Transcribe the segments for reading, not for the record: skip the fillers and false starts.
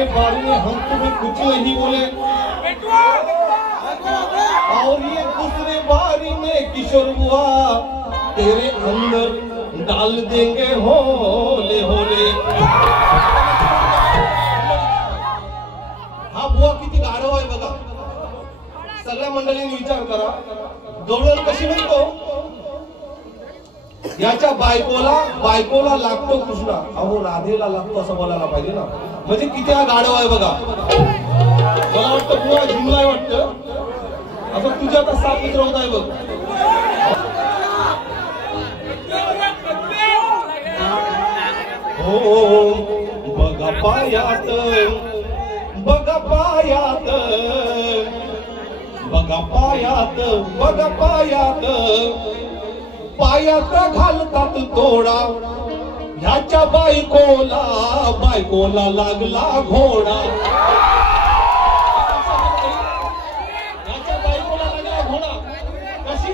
के बारे में हम तुम्हें कुछ नहीं बोले और ये दूसरे बारी में किशोर बुआ तेरे अंदर डाल देंगे होले होले। हा बुवा किती गाढव आहे बघा। सगळ्या मंडळींनी विचार करा गवळण कशी म्हणतो याच्या बायकोला लागतो कृष्णा अहो राधेला लागतो असं बोलायला पाहिजे ना म्हणजे किती हा गाढव आहे बघा। मला वाटतं बुवा जिंकलाय वाटतं आता तुझ्या आता साप उतरवत आहे बघ। हो बघा पायात बघा पायात बघा पायात बघा पायात पायात घालतात तोडा ह्याच्या बायकोला लागला घोडा। ह्याच्या बायकोला लागला घोडा कशी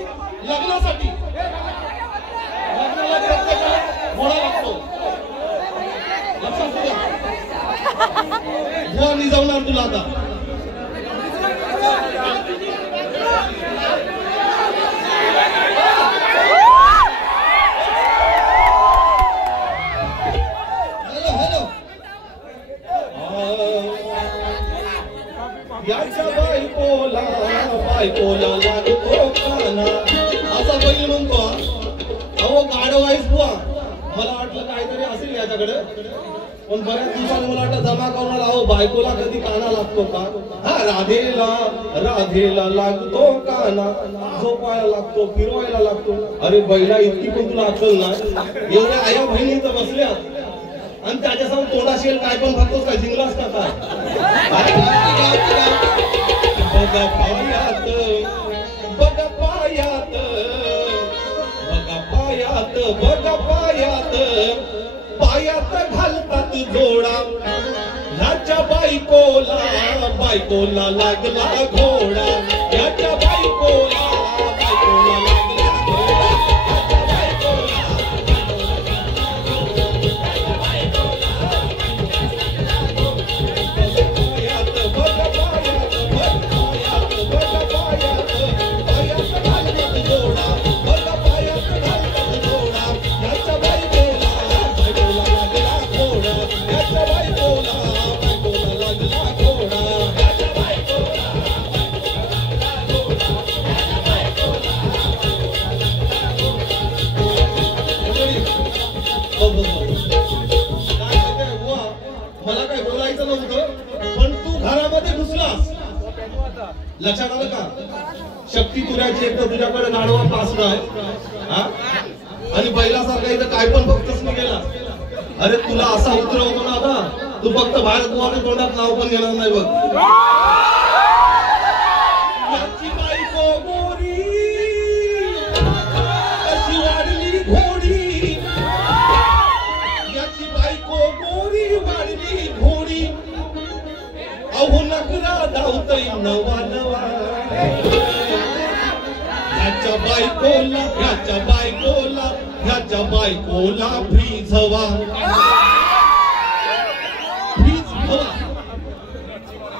लग्नासाठी लग्नाला प्रत्येकाला घोडा लागतो लक्षात घ्या। मी जाऊणार तुला आता याच्या बायकोला लागतो काना असा बैल म्हणतो। अहो गाढव आहेस बुवा मला वाटलं काहीतरी असेल याच्याकडे पण बऱ्याच दिवसांनी मला वाटतं जमा करून अहो बायकोला कधी काना लागतो का हा राधेला लागतो काना झोपायला लागतो फिरवायला लागतो। अरे बैला इतकी पण तुला अक्कल नाही एवढ्या आया बहिणी तर बसल्या आणि त्याच्यासमोर तोंडाशील काय पण बघतोस काय जिंकलास का काय। बघा पायात बघा पायात बघा पायात बघा पायात पायात घालतात जोडा ह्याच्या बायकोला लागला घोडा ह्याच्या बायकोला लागला घोडा। मला काय बोलायचं नव्हतं पण तू घरामध्ये घुसलास लक्षात आलं का। शक्ती तुझ्याची एक तर तुझ्याकडे गाढवा पास नाही आणि बैलासारखा इथं काय पण बघतच नाही गेला। अरे तुला असा उतरवतो ना आता तू फक्त बाहेर तुम्हाला तोंडात नाव पण घेणार नाही बघ। याची बायको गोरी अशी वाढली घोडी याची बायको गोरी वाढली घोडी अहो नकरा धावतय नवा नवा ह्याच्या बायकोला फ्रीज हवा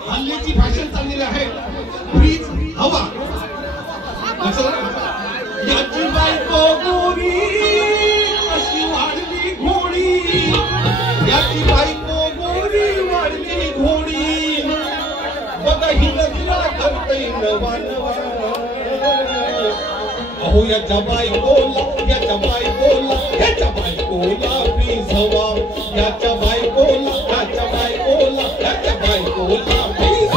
हल्लीची फॅशन चाललेली आहे फ्रीज हवा। याची बायको गोरी अशी वाढली घोडी याची बायको गोरी वाढली घोडी बघा ही नजरा करतय नवा नवा अहो याच्या बायकोला प्लीज हवा याच्या बायकोला प्लीज हवा।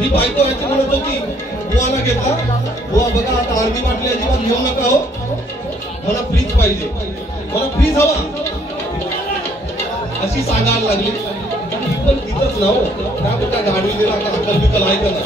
ही बायको याची म्हणत होती बुवाला घेतला, बुवा बघा आता अर्धी बाटली अजिबात घेऊ नका हो, मला फ्रीज पाहिजे, मला फ्रीज हवा अशी सांगायला लागली. पण तिथंच ना हो, त्या कुठल्या गाडी दिला का अकल बिकल आहे का नाही.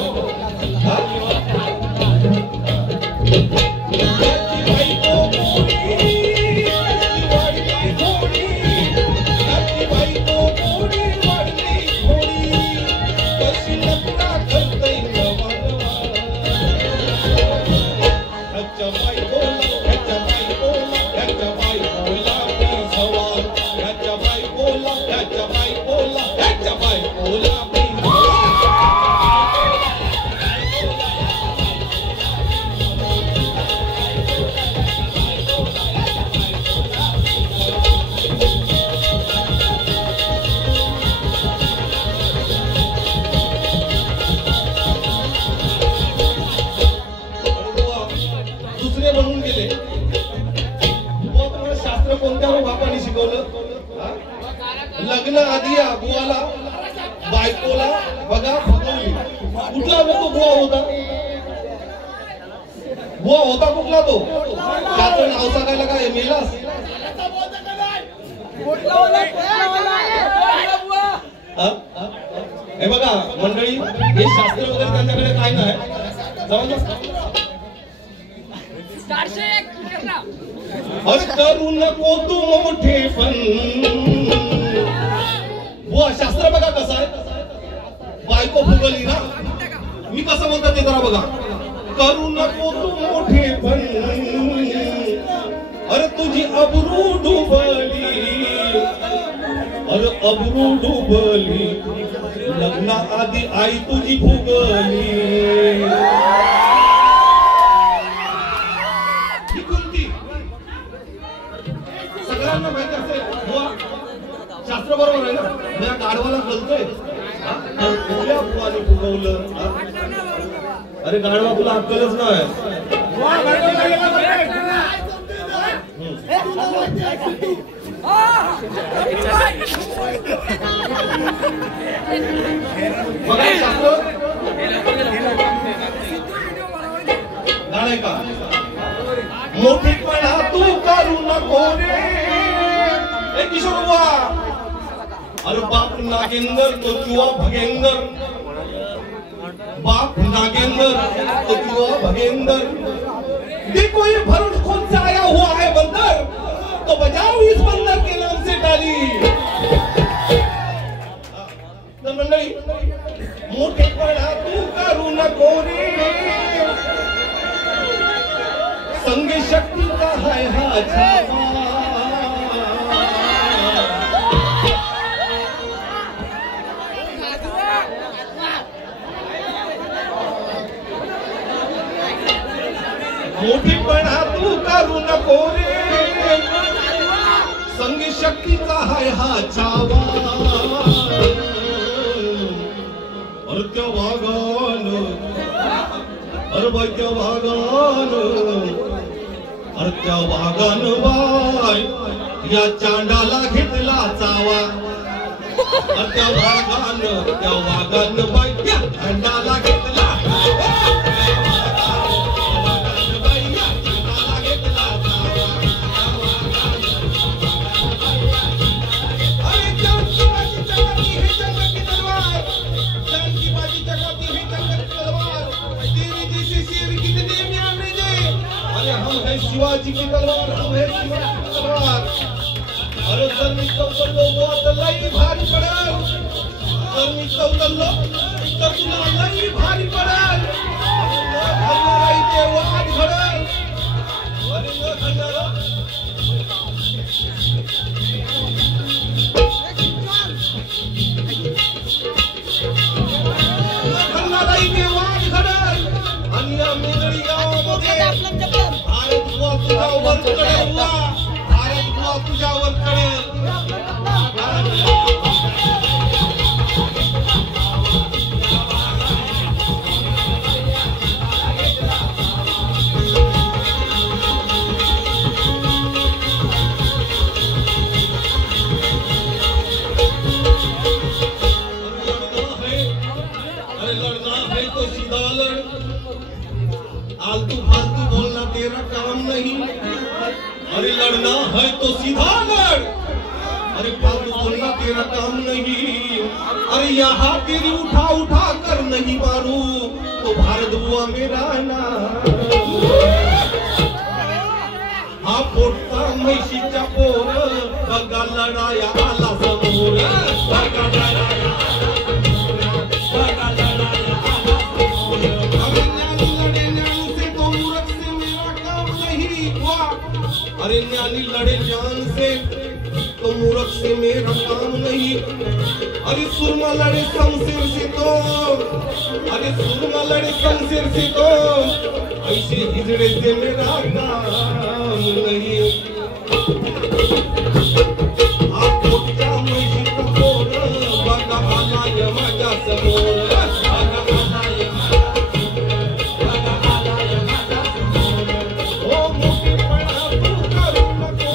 म्हणून गेले. तुम्हाला शास्त्र कोणत्या बापाने शिकवलं? लग्न आधी बुवाला बायकोला बघा फुगवली. कुठला तो बुवा होता? बुवा होता कुठला तो? त्याचं नाव सांगायला काय मेलास? हे बघा मंडळी, हे शास्त्र वगैरे त्यांच्याकडे काय नाही. करू नको तू मोठे पण. बुवा शास्त्र बघा कसं आहे. बायको फुगली ना, मी कसं म्हणतो ते जरा बघा. करू नको तू मोठे पण, अरे तुझी अब्रू डुबली, अरे अब्रू डुबली, लग्ना आधी आई तुझी फुगली. सगळ्यांना माहिती असेल बुवा शास्त्र बरोबर आहे ना. मी गाढवाला बोलतोय कुठल्या बुवाने फुगवलं? अरे गाढवा तुला अक्कलच नाही. बघा शास्त्र गाणे का मोठेपणा तू करू नको रे. किशोर बुवा, अरे बाप नागेंद्र तो चुआ भगेंद्र, बाप नागेंद्र तो चुआ भगेंद्र. देखो ये भरूच खुद से आया हुआ है बंदर, तो बजाओ इस बंदर के नाम से ताली. तर मंडळी, मोठेपणा तू करू नको रे, संग शक्ति का है हा छावा. मोठेपणा तू करू नको रे, संग शक्तीचा हाय हा छावा. अरे त्या वागन, अरे बाय त्या वागन, अरे त्या वागन बाय या चांडाला घेतला चावा. अरे त्या वागन बाय त्या चांडाला घेतला. शिवाजी की तलवार, हम है शिवाजी की तलवार. अरे जर मी चौकल्लो बुवा तर लई भारी पडेल. जर मी चौकल्लो तर तुला लई भारी पडेल. घडणारा इथे वाद घडेल. अरे न घडणारा इथे वाद घडेल. आणि या मेदडी गावामध्ये तुझ्यावर कळेल बुवा, अरे बुवा तुझ्यावर कळेल. अरे लड़ना है तो सीधा लड़, आलतू फालतू बोलना तेरा काम नहीं। अरे लड़ना है तो सीधा लड़, अरे फालतू बोलना तेरा काम नहीं। अरे यहाँ तेरी उठा उठा कर नहीं मारू तो भारत बुआ मेरा ना। हा पोटचा म्हैशीच्या पोर बघा लढाया आला समोर, बघा लढाया अरे ज्ञानी लड़े जान से तो मूर्ख से मेरा काम नहीं। अरे सुरमा लड़े शमशीर से तो, अरे सुरमा लड़े शमशीर से तो ऐसे हिजड़े से मेरा काम नहीं। आप पोटचा म्हैशी का पोर बघा आलाय माझ्या समोर, बघा आलाय माझ्या समोर। ओ मोठेपणा तू करू नको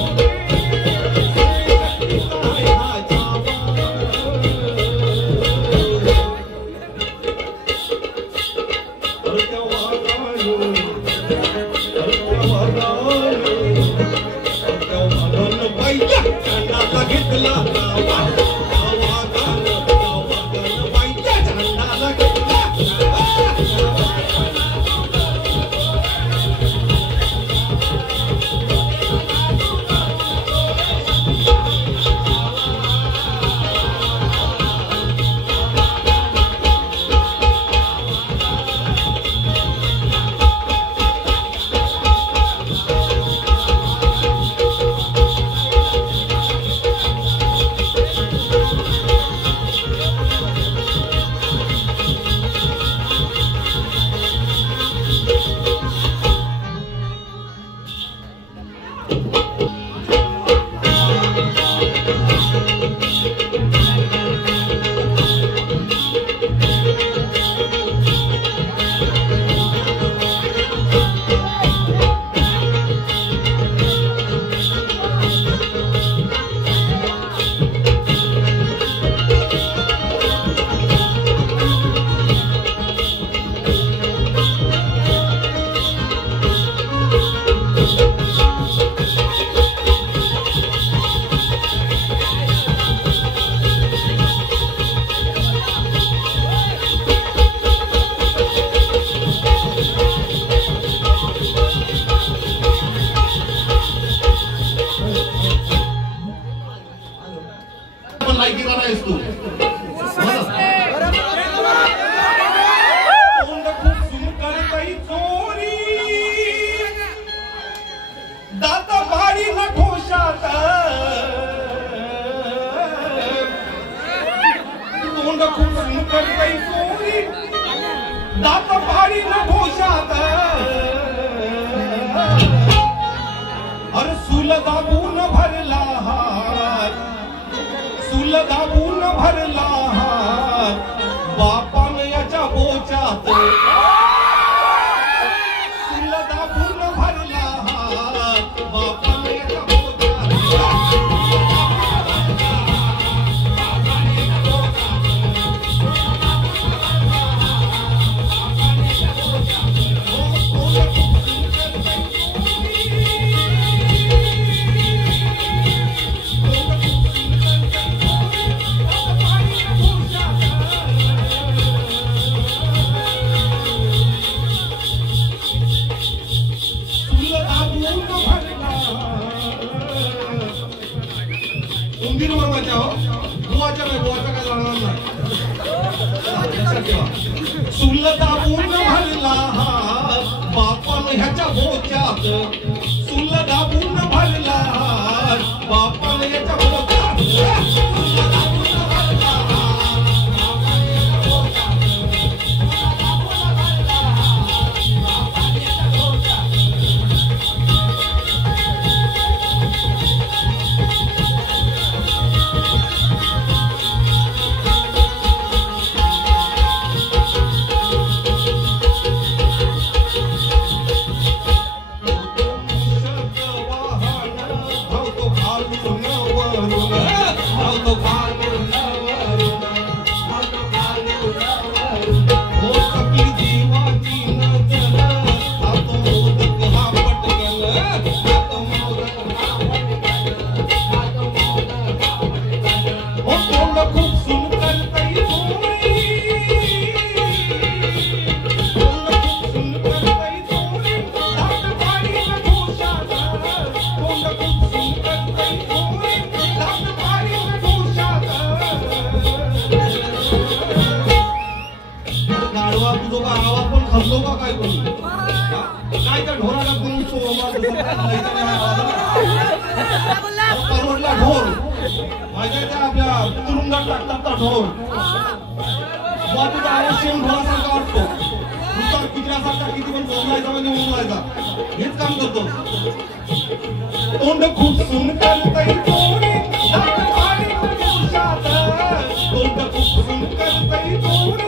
लायकीचा नाहीस तू। तोंड खुपसून करतई चोरी, दात भारी न ठोशात, तोंड खुपसून करतई चोरी, दात भारी न ठोशात। अरे सुल दाबून भरला हात, सुल दाबून भरला हात, बापानं याच्या बोचात। सुल दाबून भरला हात, बापानं याच्या बोचात। उंदीर मामाच्या हो, बुवाच्या नाही, बुवाच्या काय जाणार नाही। सुल दाबून भरला हात, बापानं ह्याच्या बोच्यात। सुल दाबून भरला हात, बापानं ह्याच्या बोच्यात। सुल दाबून भरला हात, बापानं ह्याच्या बोच्यात। वाहन धावतो खालून वर, बुवा तुझं का आवाज पण खचलो का काय कोणी काय त्या ढोराला कोणी परवडला ढोर माझ्या त्या आपल्या तुरुंगात टाकतात का ढोर बुवा तुझा आवाज सेम ढोरासारखा वाटतो नुसता कुत्र्यासारखा किती पण बोलायचा म्हणजे बोलायचा हेच काम करतो तोंड खूप सुन करतय तोंड खूप सुन करतय तोंड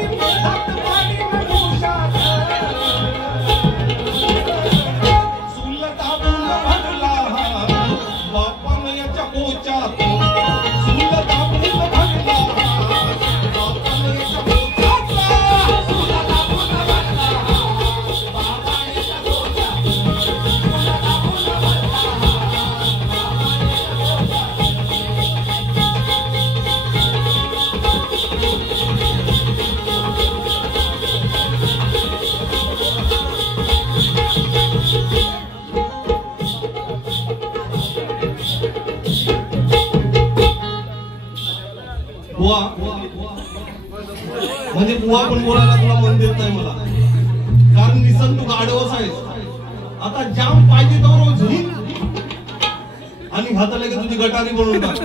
म्हणजे बुवा पण बोलायला तुला मन देत नाही मला कारण निसन तू गाढवच आहेस आता जाम पाहिजे तो रोज आणि हाताला की तुझी गटारी बनवून टाक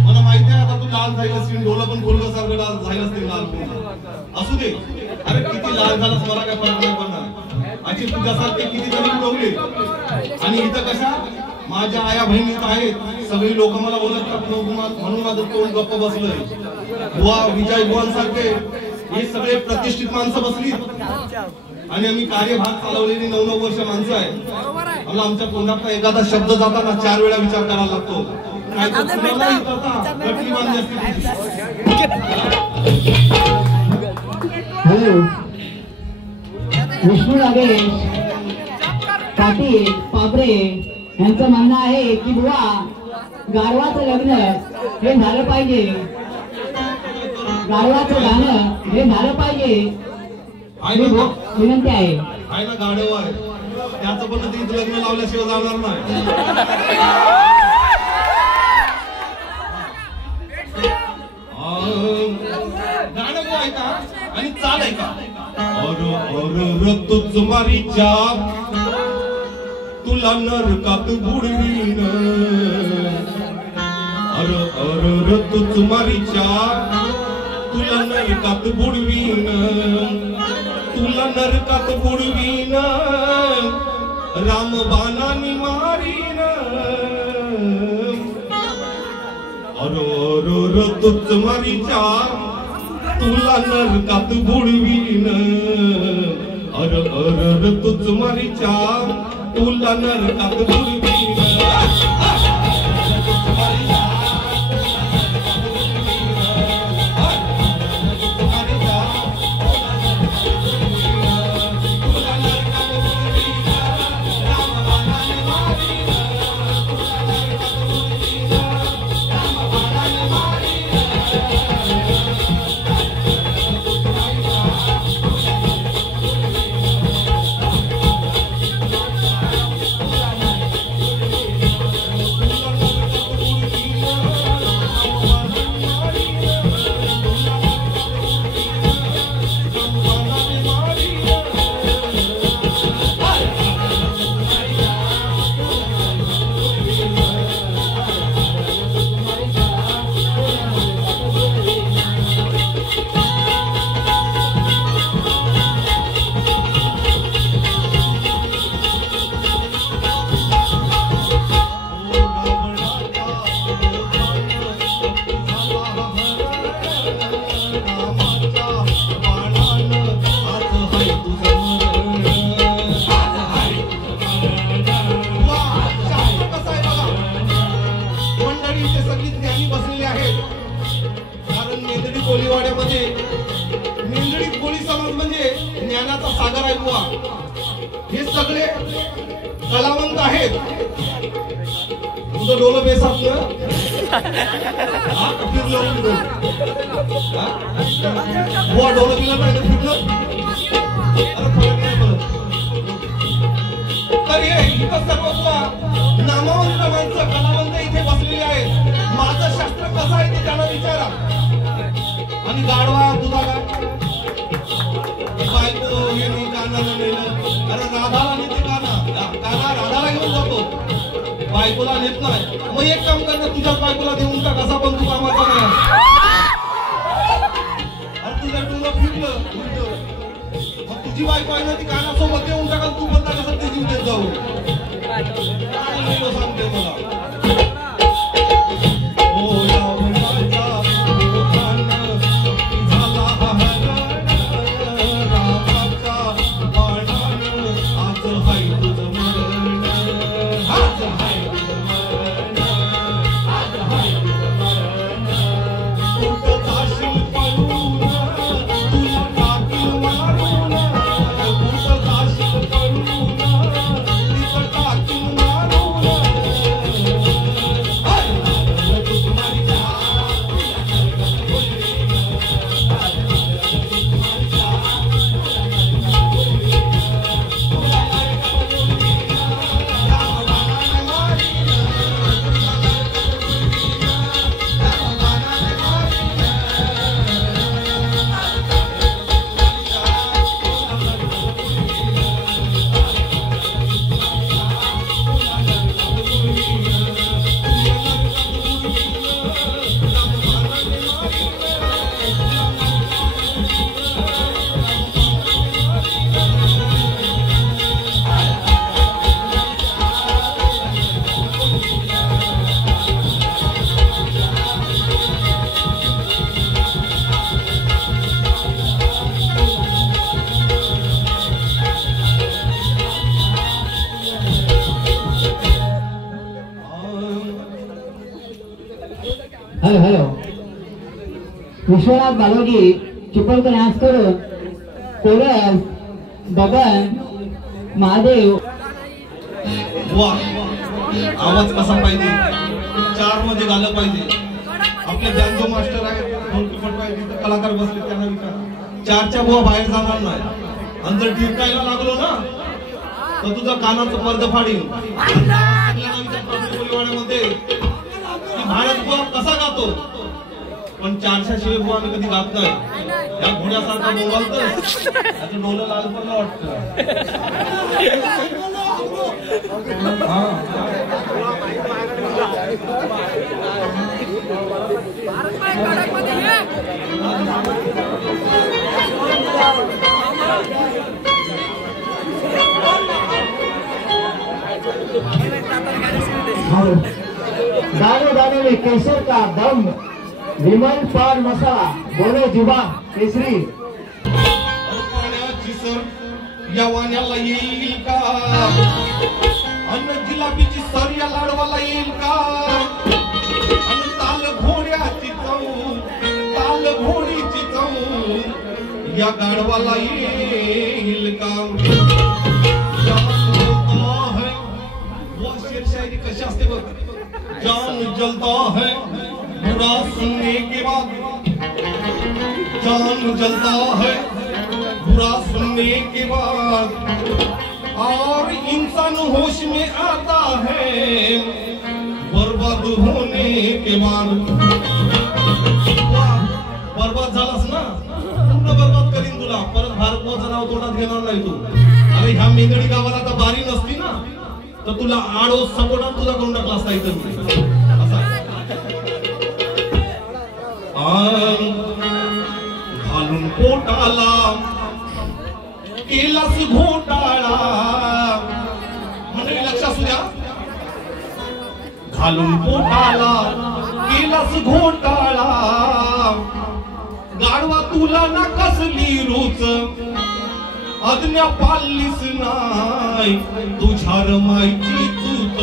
मला माहिती आहे आता तू लाल झाला असतील डोला पण फुलगासारखं लाल झाला असतील लाल असू दे अरे किती लाल झालास मला काय फरक नाही पडणार अशी तुझ्यासारखे किती जणी उडवले आणि इथं कशा माझ्या आया बहिणी आहेत सगळी लोक मला बोलत म्हणून माझं तोंड गप्प बसलोय बुवा विजय बुवांसारखे हे सगळे प्रतिष्ठित माणसं बसली आणि आम्ही कार्यभाग चालवलेली 9-9 वर्ष माणसं आहे मला आमच्या तोंडात एखादा शब्द जाताना 4 वेळा विचार करावा लागतो काय हॅलो विष्णू नागेश पाटील पापरे यांचं म्हणणं आहे की बुवा गाढवाचं लग्न हे झालं पाहिजे गाढवाचं गाणं हे झालं पाहिजे विनंती आहे ना गाढव आहे त्याचं पण तिथं लग्न लावल्याशिवाय जाणार नाही गाणं ऐका आणि चाल ऐका तुझ मारीच्या तुला नरकात बुडवीन तुझ मारीच्या तुला नरकात बुडवीन तुला नरकात बुडवीन रामबाणाने मारीन तुझ मारीच्या तुला नरकात बुडवीन तुझ मारीच्या तुला नरकात बुडवीन मेंदडी कोळी समाज म्हणजे ज्ञानाचा सागर आहे बुवा हे सगळे कलावंत आहेत तुझं डोलं बेसापलं बुवा डोलं दिलं पाहिजे फिरलं तर हे इथं सर्व बुवा नामवंत माणसं कलावंत इथे बसलेले आहेत माझं शास्त्र कसं आहे ते त्यांना विचारा आणि गाढवा तुझा काय बायकोला नेत नाही मग एक काम कर ना तुझ्याच बायकोला देऊन टाक असा पण तू कामाचा नाही आणि तुझ्या टोला फिरलं मग तुझी बायको आहे ना ती कानासोबत देऊन टाकाल तू पण त्याच्यासाठी जीव देत जाऊ सांगते मला hello hello Vishwanath Baloji चिपळकर dance करून कोरस बबन महादेव वा आवाज कसा पाहिजे चार मध्ये झालं पाहिजे आपले बँजो मास्टर आहेत पाहिजे कलाकार बसले त्यांना विचार चारच्या बुवा बाहेर जाणार नाही आणि जर ठिरकायला लागलो ना तर तुझा कानाचं पडदा फाडील भारत बुवा कसा गातो पण चारशा शिवाय बुवा आम्ही कधी गात नाही या घोड्यासारखा बोलतो त्याचं डोलं लाल पण वाटतं दाने दाने में केसर का दम विमल पान मसाला बोले जुबा केसरी पाण्याची सर या वाण्याला येईल का अन्न जिलाबीची सर या लाडवाला येईल का अन्न ताल घोड्याची चव ताल घोडीची चव या गाडवाला येईल का शेरशायरी कशी असते बघ जान जलता है बुरा सुनने के बाद जान जलता है बुरा सुनने के बाद और इंसान होश में आता है बर्बाद होने के बाद बर्बाद झालास ना पूर्ण बर्बाद करीन तुला परत भारतचं नाव तोंडात घेणार नाही तू अरे ह्या मेंदडी गावाला आता बारी नसती ना तर तुला आडो सपोर्टात तुझा करून टाकला असता इथं घालून पोटाला केलास घोटाळा मंडळी लक्ष असू द्या घालून पोटाला केलास घोटाळा गाडवा तुला ना कसली रुच अज्ञा पालीस नाही तुझ्या रमायची चूत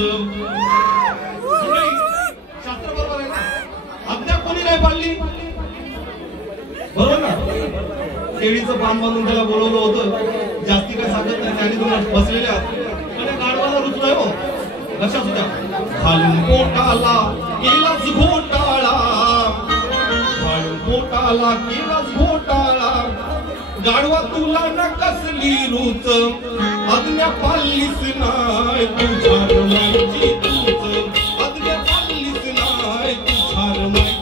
शास्त्र बरोबर आहे ना अज्ञा कोणी नाही पाळली बरोबर ना केळीचं पान बांधून त्याला बोलवलं होतं जास्ती काय सांगत नाही त्याने तुम्ही बसलेल्या पण गाडवाला रुच नाही हो लक्षात होत्या खालून पोटाला केलाच घोटाळा खालून पोटाला केलाच घोटाळा गाडवा तुला ना कसली रुच अज्ञा पालीस नाही तुझ्या रमायची तूच अज्ञा पालीस नाही तुझ्या रमायची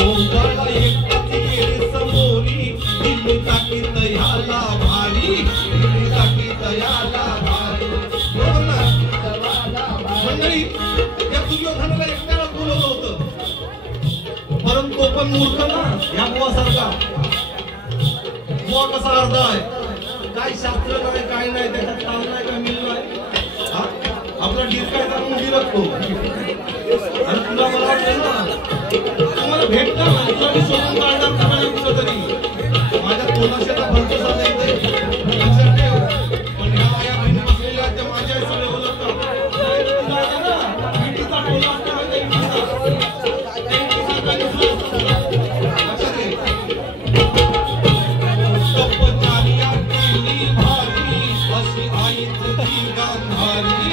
ओंकाळा एकटाच येणे समोरी दिली टाकीत ह्याला भारी दिली टाकीत ह्याला भारी बरोबर ना मंडळी या दुर्योधनाला एकट्याला बोलवलं होतं परंतु तो पण मूर्ख ना या बुवासारखा बुवा कसा अर्ध आहे काय शास्त्र काय नाही त्याच्यात काम नाही काय मिळलं नाही आपला डीप काय तर मुली लागतो आणि तुला मला वाटतं ना तुम्हाला भेटणार ना तुला मी शोधून काढणार तुम्हाला कुठं तरी माझ्या तोंडाशेचा भरपूर साधा येते लक्षात ठेव पण ह्या आया बहिणी बसलेल्या त्या माझ्या सगळे बोलतात भेटीचा टोला असतो लक्षात घे तपचारिया केली भारी अशी आई तुझी गांधारी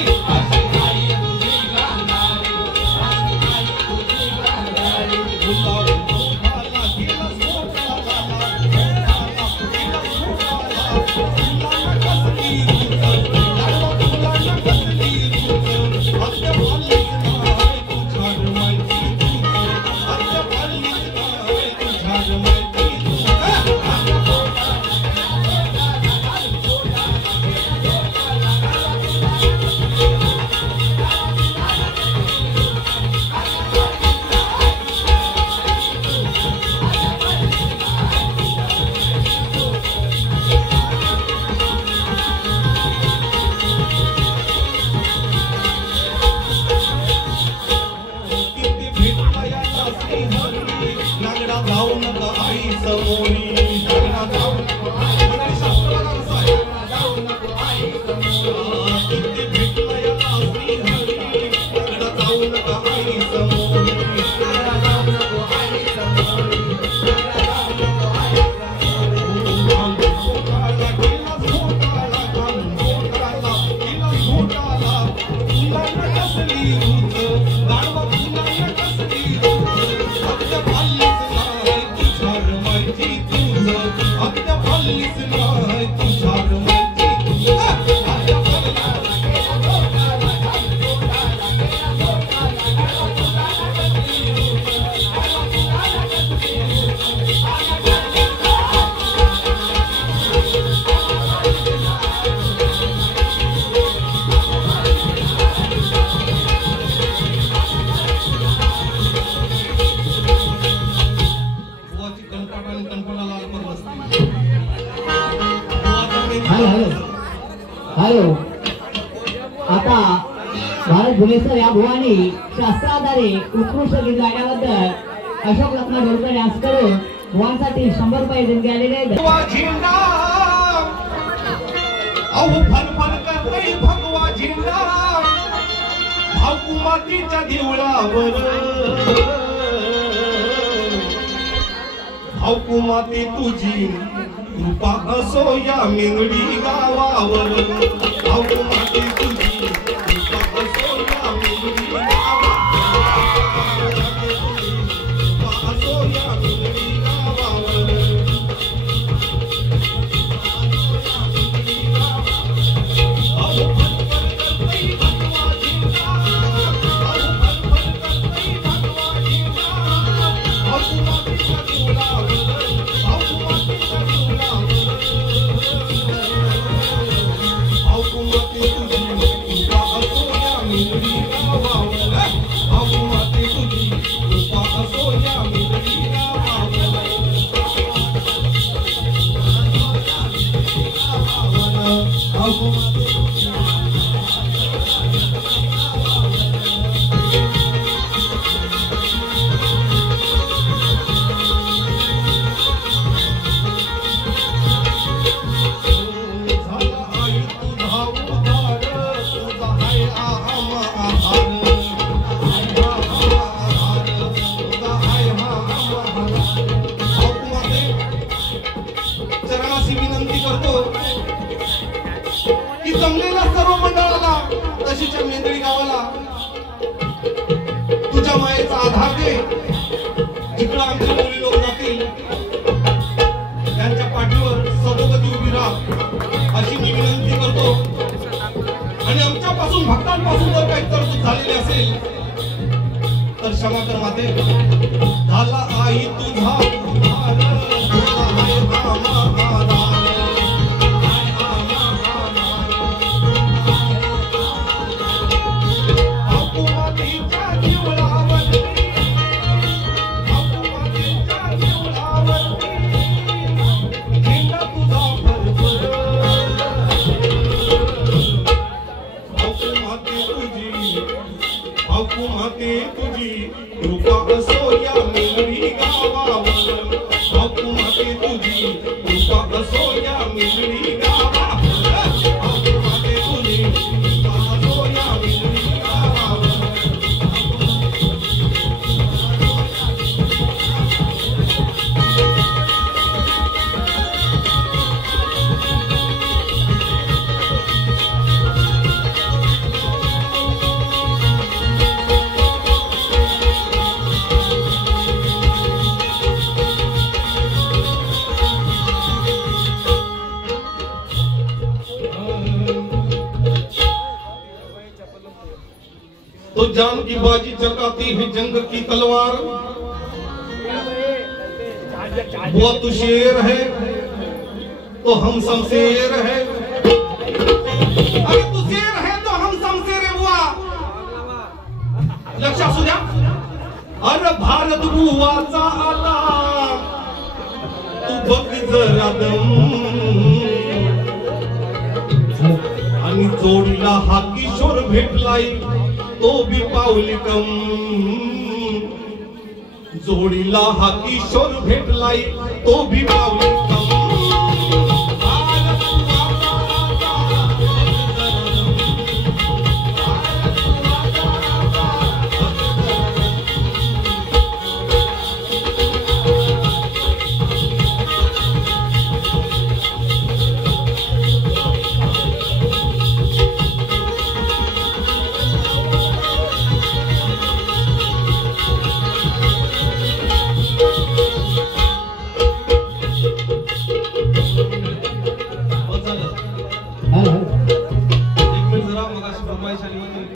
हॅलो आता भारत भुवनेश्वर या भुवानी शास्त्राधारे उत्कृष्ट गीत गाण्याबद्दल अशोक लक्ष्मण डोरकर यांस करून भुवांसाठी 100 रुपये देणगी आलेले आहेत भगवा झेंडा भाऊकुमातीच्या देवळावर भाऊकुमाती तुझी कृपा असो या मेंगडी गावावर भाऊकुमाती तुझी कृपा असो या मेंगडी गावावर कृपा असो या मेंगडी गावावर जमलेल्या सर्व मंडळाला तशीच्या मेंदळी गावाला तुझ्या मायेचा आधार दे जिकडे आमच्या मुली लोक जातील त्यांच्या पाठीवर सदोगती उभी राहा अशी मी विनंती करतो आणि आमच्यापासून भक्तांपासून जर काही तरतूद झालेली असेल तर क्षमा कर माते झाला आई जान की बाजी चकाती है जंग की तलवार। वो तो शेर है तो हम शमशेर है, अरे तू शेर है तो हम शमशेर है बुवा। लक्ष असू द्या। अरे भारत बुवाचा आला तू बघ जरा दम, आणि जोडीला हा किशोर भेटलाय तो बी पावली कम। जोडीला हा किशोर भेटलाय तो बी पावली कम।